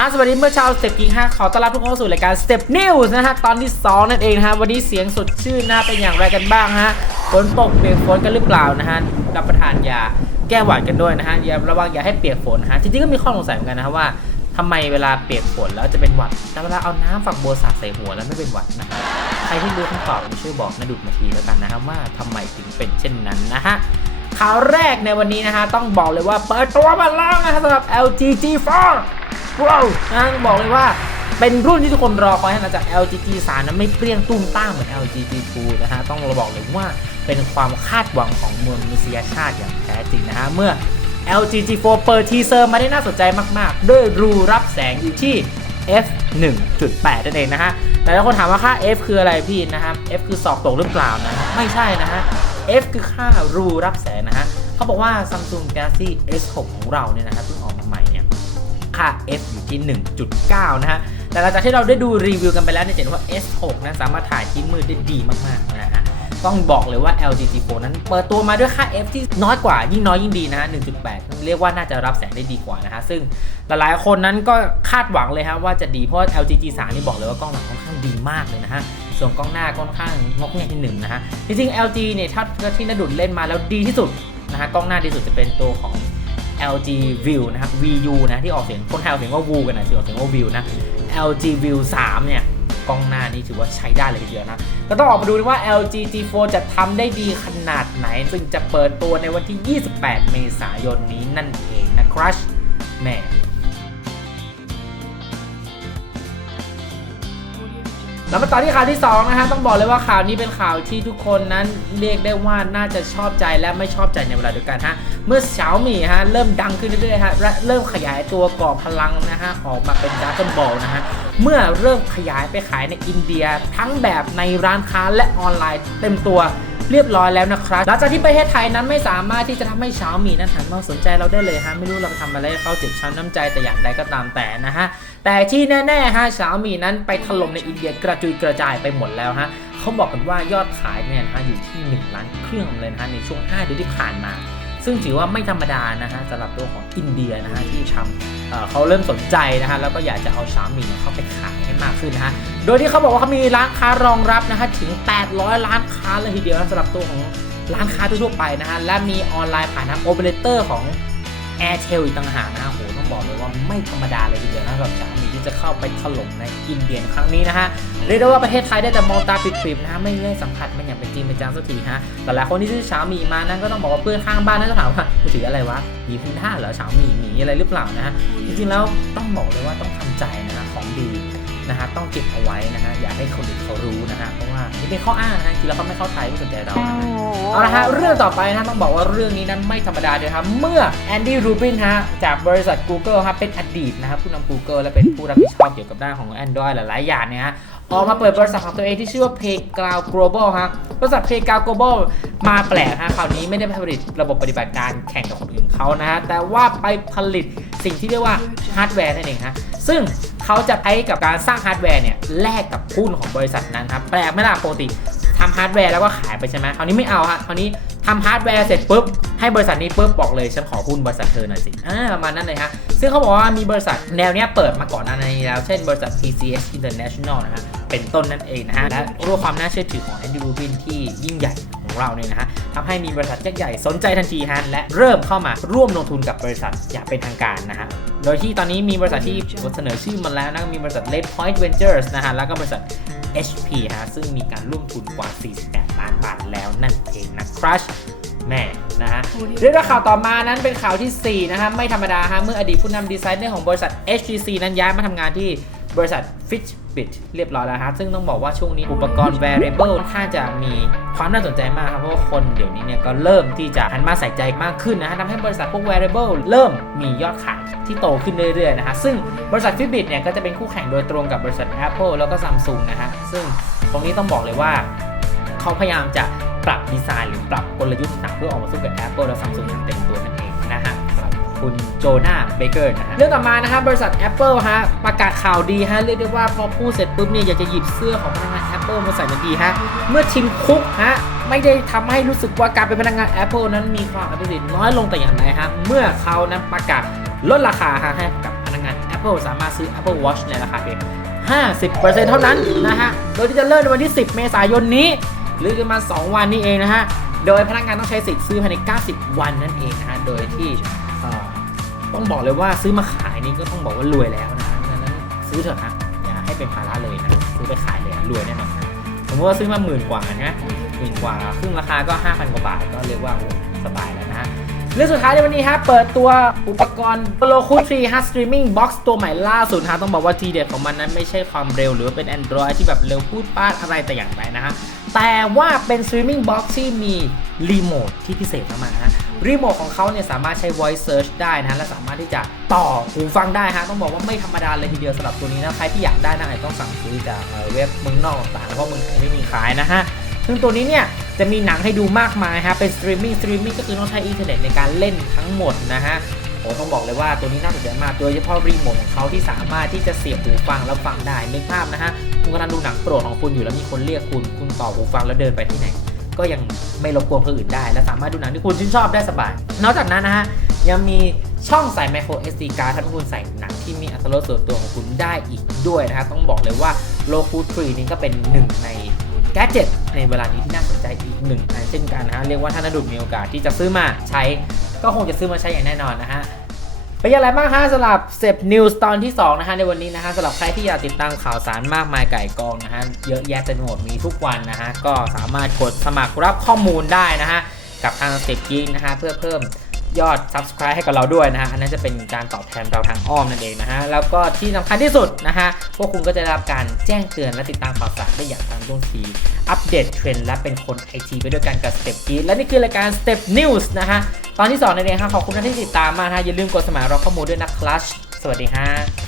อ่าสวัสดีเมื่อเช้าสเต็ปกิ้งฮะขอต้อนรับทุกคนเข้าสู่รายการ Step News นะฮะตอนที่ 2 นั่นเองนะฮะวันนี้เสียงสดชื่นนะเป็นอย่างไรกันบ้างฮะฝนตกเปียกฝนกันหรือเปล่านะฮะรับประทานยาแก้หวัดกันด้วยนะฮะอย่าระวังอย่าให้เปียกฝนนะฮะจริงๆก็มีข้อสงสัยเหมือนกันนะฮะว่าทำไมเวลาเปียกฝนแล้วจะเป็นหวัด แต่เวลาเอาน้ำฝักบัวสาดใส่หัวแล้วไม่เป็นหวัดนะฮะใครที่รู้คำตอบช่วยบอกนะดุดมาทีแล้วกันนะฮะว่าทำไมถึงเป็นเช่นนั้นนะฮะข่าวแรกในวันนี้นะฮะต้องบอกเลยว่าเปิดตัวมาแล้วนะฮะสำหรับ LG G4 ว้าวนะบอกเลยว่าเป็นรุ่นที่ทุกคนรอคอยให้หลังจาก LG G3 นั้นไม่เปรี้ยงตุ้มต้ามเหมือน LG G2 นะฮะ ต้องบอกเลยว่าเป็นความคาดหวังของมวลมนุษยชาติอย่างแท้จริงนะฮะ เมื่อ LG G4 เปิดทีเซอร์มาได้น่าสนใจมาก ๆ ด้วยรูรับแสงอยู่ที่ f 1.8นั่นเองนะฮะแต่แล้วคนถามว่าค่า f คืออะไรพี่นะครับ f คือสอบตกหรือเปล่านะ ไม่ใช่นะฮะ f คือค่ารูรับแสงนะฮะ เขาบอกว่า Samsung Galaxy S6 ของเราเนี่ยนะฮะเพิ่งอ ค่า f อยู่ที่ 1.9 นะฮะ แต่หลังจากที่เราได้ดูรีวิวกันไปแล้วเนี่ยเห็นว่า S6 นั้นสามารถถ่ายที่มืดได้ดีมากๆนะฮะต้องบอกเลยว่า LG G4 นั้นเปิดตัวมาด้วยค่า f ที่น้อยกว่ายิ่งน้อยยิ่งดีนะฮะ 1.8 เรียกว่าน่าจะรับแสงได้ดีกว่านะฮะ ซึ่งหลายๆคนนั้นก็คาดหวังเลยฮะว่าจะดีเพราะ LG G3 นี่บอกเลยว่ากล้องหลังค่อนข้างดีมากเลยนะฮะส่วนกล้องหน้าค่อนข้างงกแงกนิดหนึ่งนะฮะ จริงๆ LG เนี่ยถ้าที่นดุดเล่นมาแล้วดีที่สุดนะฮะกล้องหน้าดีสุดจะเป็นตัวของ LG View นะครับ VU นะที่ออกเสียงคนไทยออกเสียงว่า Vu กันนะที่ออกเสียงว่า View นะ LG View 3 เนี่ยกล้องหน้านี่ถือว่าใช้ได้เลยทีเดียวนะ ก็ต้องออกมาดูว่า LG G4 จะทำได้ดีขนาดไหน ซึ่งจะเปิดตัวในวันที่ 28 เมษายนนี้นั่นเองนะครับแหม แล้วมาต่อที่ข่าวที่2นะฮะต้องบอกเลยว่าข่าวนี้เป็นข่าวที่ทุกคนนั้นเรียกได้ว่าน่าจะชอบใจและไม่ชอบใจในเวลาเดียวกันฮะเมื่อเฉาหมี่ฮะเริ่มดังขึ้นเรื่อยๆฮะและเริ่มขยายตัวก่อพลังนะฮะออกมาเป็นดาร์กบอลนะฮะเมื่อเริ่มขยายไปขายในอินเดีย ทั้งแบบในร้านค้าและออนไลน์เต็มตัว เรียบร้อยแล้วนะครับหลังจากที่ประเทศไทยนั้นไม่สามารถที่จะทำให้ชาวมีนั้นหันมาสนใจเราได้เลยฮะไม่รู้เราทำอะไรเขาเจ็บช้ำน้ำใจแต่อย่างใดก็ตามแต่นะฮะแต่ที่แน่ๆฮะชาวมีนั้นไปถล่มในอินเดียกระจุยกระจายไปหมดแล้วฮะเขาบอกกันว่ายอดขายเนี่ยนะฮะอยู่ที่ 1 ล้านเครื่องเลยนะฮะในช่วง5เดือนที่ผ่านมา ซึ่งถือว่าไม่ธรรมดานะฮะสำหรับตัวของอินเดียนะฮะที่ทำเเขาเริ่มสนใจนะฮะแล้วก็อยากจะเอาชามีเข้าไปขายให้มากขึ้นนะฮะโดยที่เขาบอกว่าเขามีร้านค้ารองรับนะฮะถึง 800ล้านค้าเลยทีเดียวนะสำหรับตัวของร้านค้าทั่วไปนะฮะและมีออนไลน์ผ่านทางโอเปอเรเตอร์ของ Airtel อีกต่างหากนะฮะโหต้องบอกเลยว่าไม่ธรรมดาเลยทีเดียวนะสำหรับชาม จะเข้าไปถล่มในอินเดียนครั้งนี้นะฮะเรียกได้ว่าประเทศไทยได้แต่มองตาปิดๆนะฮะไม่ได้สัมผัสมันอย่างเป็นจริงเป็นจังสักทีฮะหลายๆคนที่ซื้อชาหมีมานั้นก็ต้องบอกว่าเพื่อนข้างบ้านนั่นก็ถามว่ามือถืออะไรวะหมีพินท่าเหรอชาหมีหมีอะไรหรือเปล่านะฮะจริงๆแล้วต้องบอกเลยว่าต้องทำใจนะฮะของดีนะฮะต้องเก็บเอาไว้นะฮะอย่าให้ เพราะว่านี่เป็นข้ออ้างนะฮะคือเราเขาไม่เข้าใจไม่สนใจเรานะฮะเอาละฮะเรื่องต่อไปนะต้องบอกว่าเรื่องนี้นั้นไม่ธรรมดาเลยครับเมื่อแอนดี้รูบินฮะจากบริษัท Google ครับเป็นอดีตนะครับผู้นำ Google และเป็นผู้รับผิดชอบเกี่ยวกับด้านของ Android หลายๆอย่างเนี่ยฮะออกมาเปิดบริษัทของตัวเองที่ชื่อว่า Playground Global ฮะบริษัท Playground Global มาแปลกฮะคราวนี้ไม่ได้ผลิตระบบปฏิบัติการแข่งกับคนอื่นเขานะฮะแต่ว่าไปผลิตสิ่งที่เรียกว่าฮาร์ดแวร์นั่นเองฮะซึ่ง เขาจะใช้กับการสร้างฮาร์ดแวร์เนี่ยแลกกับหุ้นของบริษัทนั้นครับแปลกไหมล่ะปกติทำฮาร์ดแวร์แล้วก็ขายไปใช่ไหมคราวนี้ไม่เอาฮะคราวนี้ทำฮาร์ดแวร์เสร็จปุ๊บให้บริษัทนี้ปุ๊บบอกเลยฉันขอหุ้นบริษัทเธอหน่อยสิอ่าประมาณนั้นเลยฮะซึ่งเขาบอกว่ามีบริษัทแนวเนี้ยเปิดมาก่อนหน้านี้แล้ว เช่นบริษัท TCS International นะฮะเป็นต้นนั่นเองนะฮะและด้วยความน่าเชื่อถือของ Andy Rubin ที่ยิ่งใหญ่ ของเราเนี่ยนะฮะทำให้มีบริษัทยักษ์ใหญ่สนใจทันทีฮะและเริ่มเข้ามาร่วมลงทุนกับบริษัทอย่างเป็นทางการนะฮะโดยที่ตอนนี้มีบริษัทที่เสนอชื่อมาแล้วนะมีบริษัท Red Point Ventures นะฮะแล้วก็บริษัท HP ฮะซึ่งมีการร่วมทุนกว่า 48 ล้านบาทแล้วนั่นเองนะครับแม่นะฮะเรื่องราข่าวต่อมานั้นเป็นข่าวทีสี่ 4 นะฮะไม่ธรรมดาฮะเมื่ออดีตผู้นำดีไซเนอร์ของบริษัท HTC นั้นย้ายมาทำงานที่ บริษัท Fitbit เรียบร้อยแล้วฮะซึ่งต้องบอกว่าช่วงนี้อุปกรณ์ wearable ถ้าจะมีความน่าสนใจมากครับ เพราะว่าคนเดี๋ยวนี้เนี่ยก็เริ่มที่จะหันมาใส่ใจมากขึ้นนะฮะทำให้บริษัทพวก wearable เริ่มมียอดขายที่โตขึ้นเรื่อยๆนะฮะซึ่งบริษัท Fitbit เนี่ยก็จะเป็นคู่แข่งโดยตรงกับบริษัท Apple แล้วก็ Samsung นะฮะซึ่งตรงนี้ต้องบอกเลยว่าเขาพยายามจะปรับดีไซน์หรือปรับกลยุทธ์ต่างๆเพื่อออกมาสู้กับ Apple และ Samsung อย่างเต็มตัวนั่นเอง คุณโจนาเบเกอร์นะฮะเรื่องต่อมานะฮะบริษัท Apple ฮะประกาศข่าวดีฮะเรียกได้ว่าพอพูดเสร็จปุ๊บเนี่ยอยากจะหยิบเสื้อของพนักงาน Apple มาใส่ทันทีฮะเมื่อชิมคุกฮะไม่ได้ทำให้รู้สึกว่าการเป็นพนักงาน Apple นั้นมีความอภิสิทธิ์น้อยลงแต่อย่างใดฮะเมื่อเขานั้นประกาศลดราคาฮะให้กับพนักงาน Apple สามารถซื้อ Apple Watch ในราคาเพียง50%เท่านั้นนะฮะโดยที่จะเริ่มในวันที่ 10 เมษายนนี้หรือประมาณ2วันนี้เองนะฮะโดยพนักงานต้องใช้สิทธิ์ซื้อภายใน 90 วันนั่นเองนะฮะโดยที่ ต้องบอกเลยว่าซื้อมาขายนี่ก็ต้องบอกว่ารวยแล้วนะดังนั้นซื้อเถอะนะอย่าให้เป็นภาระเลยนะซื้อไปขายเลยรวยแน่นอนนะสมมติว่าซื้อมาหมื่นกว่านะหมื่นกว่าครึ่งราคาก็ 5,000 กว่าบาทก็เรียกว่าสบายแล้วนะเรื่องสุดท้ายในวันนี้ฮะเปิดตัวอุปกรณ์ p o l o c u 3ฮะ Streaming Box ตัวใหม่ล่าสุดฮะต้องบอกว่าทีเด็ดของมันนั้นไม่ใช่ความเร็วหรือเป็น Android ที่แบบเร็วพูดป้าดอะไรแต่อย่างใดนะฮะ แต่ว่าเป็น Streaming Box ที่มีรีโมทที่พิเศษมากๆฮะรีโมทของเขาเนี่ยสามารถใช้ Voice Search ได้นะและสามารถที่จะต่อหูฟังได้ฮะต้องบอกว่าไม่ธรรมดาเลยทีเดียวสำหรับตัวนี้นะใครที่อยากได้นะอาจจะต้องสั่งซื้อจากเว็บเมืองนอกต่างๆเพราะเมืองไทยไม่มีขายนะฮะซึ่งตัวนี้เนี่ยจะมีหนังให้ดูมากมายฮะเป็นสตรีมมิ่งสตรีมมิ่งก็คือต้องใช้อินเทอร์เน็ตในการเล่นทั้งหมดนะฮะ โอ้ต้องบอกเลยว่าตัวนี้น่าสนใจมากโดยเฉพาะรีโมทของเขาที่สามารถที่จะเสียบหูฟังแล้วฟังได้นึกภาพนะฮะคุณกำลังดูหนังโปรดของคุณอยู่แล้วมีคนเรียกคุณ คุณต่อหูฟังแล้วเดินไปที่ไหน ก็ยังไม่รบกวนคนอื่นได้ และสามารถดูหนังที่คุณชื่นชอบได้สบาย นอกจากนั้นนะฮะยังมีช่องใส่ micro SD card ทำให้คุณใส่หนังที่มีอัตราส่วนตัวของคุณได้อีกด้วยนะฮะต้องบอกเลยว่า l o c u 3นี่ก็เป็นหนึ่งใน แกจิตในเวลานี้ที่น่าสนใจอีกหนึ่งอันเช่นกันนะฮะเรียกว่าถ้านาดุมีโอกาสที่จะซื้อมาใช้ ก็คงจะซื้อมาใช้อย่างแน่นอนนะฮะเป็นอย่างไรบ้างฮะสำหรับเซฟนิวส์ตอนที่ 2 นะฮะในวันนี้นะฮะสำหรับใครที่อยากติดตามข่าวสารมากมายไก่กองนะฮะเยอะแยะเต็มหมดมีทุกวันนะฮะก็สามารถกดสมัครรับข้อมูลได้นะฮะกับทางเซฟกีนะฮะเพื่อเพิ่ม ยอด Subscribe ให้กับเราด้วยนะฮะ อันนั้นจะเป็นการตอบแทนเราทางอ้อมนั่นเองนะฮะ แล้วก็ที่สำคัญที่สุดนะฮะ พวกคุณก็จะได้รับการแจ้งเตือนและติดตามข่าวสารได้อย่างทันท่วงที อัปเดตเทรนด์และเป็นคนไอทีไปด้วยกันกับ Step กีและนี่คือรายการ Step News นะฮะ ตอนที่2นั่นเองครับขอบคุณท่านที่ติดตามมาฮะ อย่าลืมกดสมัครรับข้อมูลด้วยนะครับ สวัสดีฮะ